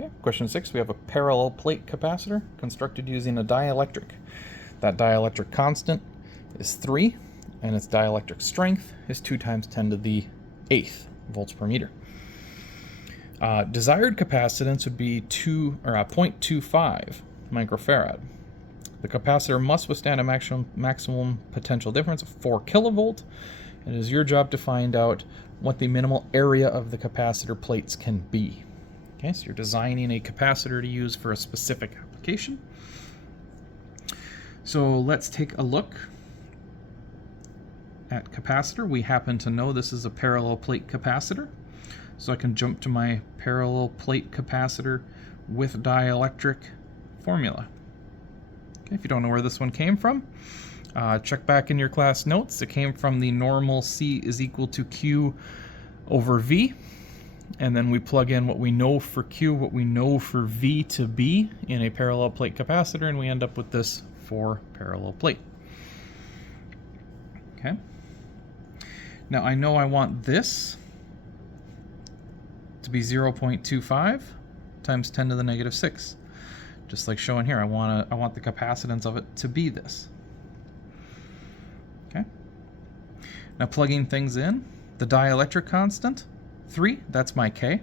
Okay, question 6, we have a parallel plate capacitor constructed using a dielectric. That dielectric constant is 3, and its dielectric strength is 2 times 10 to the 8th volts per meter. Desired capacitance would be 0.25 microfarad. The capacitor must withstand a maximum potential difference of 4 kilovolt. It is your job to find out what the minimal area of the capacitor plates can be. Okay, so you're designing a capacitor to use for a specific application. So let's take a look at capacitor. We happen to know this is a parallel plate capacitor. So I can jump to my parallel plate capacitor with dielectric formula. Okay, if you don't know where this one came from, check back in your class notes. It came from the normal C is equal to Q over V. And then we plug in what we know for Q, what we know for V to be in a parallel plate capacitor, and we end up with this for parallel plate. Okay. Now I know I want this to be 0.25 times 10 to the negative 6. Just like shown here, I want the capacitance of it to be this. Okay. Now plugging things in, the dielectric constant, 3, that's my K.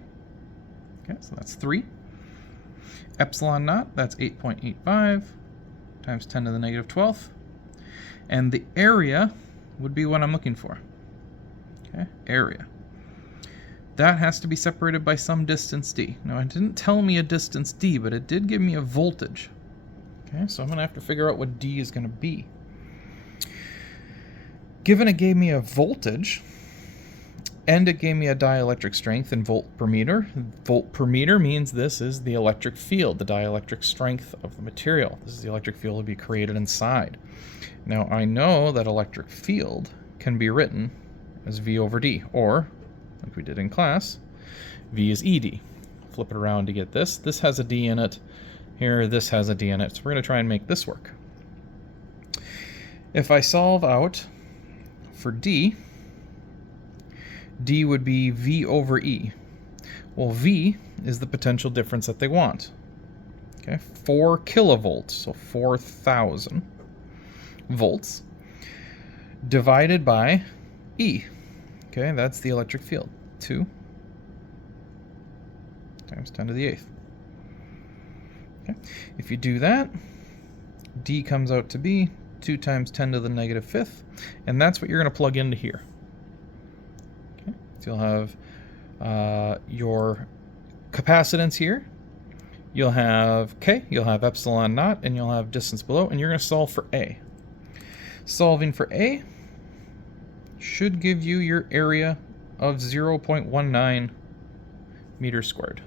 Okay, so that's 3. Epsilon naught, that's 8.85 times 10 to the negative 12th. And the area would be what I'm looking for. Okay, area. That has to be separated by some distance d. Now, it didn't tell me a distance d, but it did give me a voltage. Okay, so I'm going to have to figure out what d is going to be. Given it gave me a voltage, and it gave me a dielectric strength in volt per meter. Volt per meter means this is the electric field, the dielectric strength of the material. This is the electric field to be created inside. Now I know that electric field can be written as V over D, or, like we did in class, V is ED. Flip it around to get this. This has a D in it. Here, this has a D in it. So we're going to try and make this work. If I solve out for D, D would be V over E. Well, V is the potential difference that they want. Okay, 4 kilovolts, so 4,000 volts, divided by E. Okay, that's the electric field. 2 times 10 to the 8th. Okay, if you do that, D comes out to be 2 times 10 to the negative 5th, and that's what you're going to plug into here. You'll have your capacitance here, you'll have K, you'll have epsilon naught, and you'll have distance below, and you're going to solve for A. Solving for A should give you your area of 0.19 meters squared.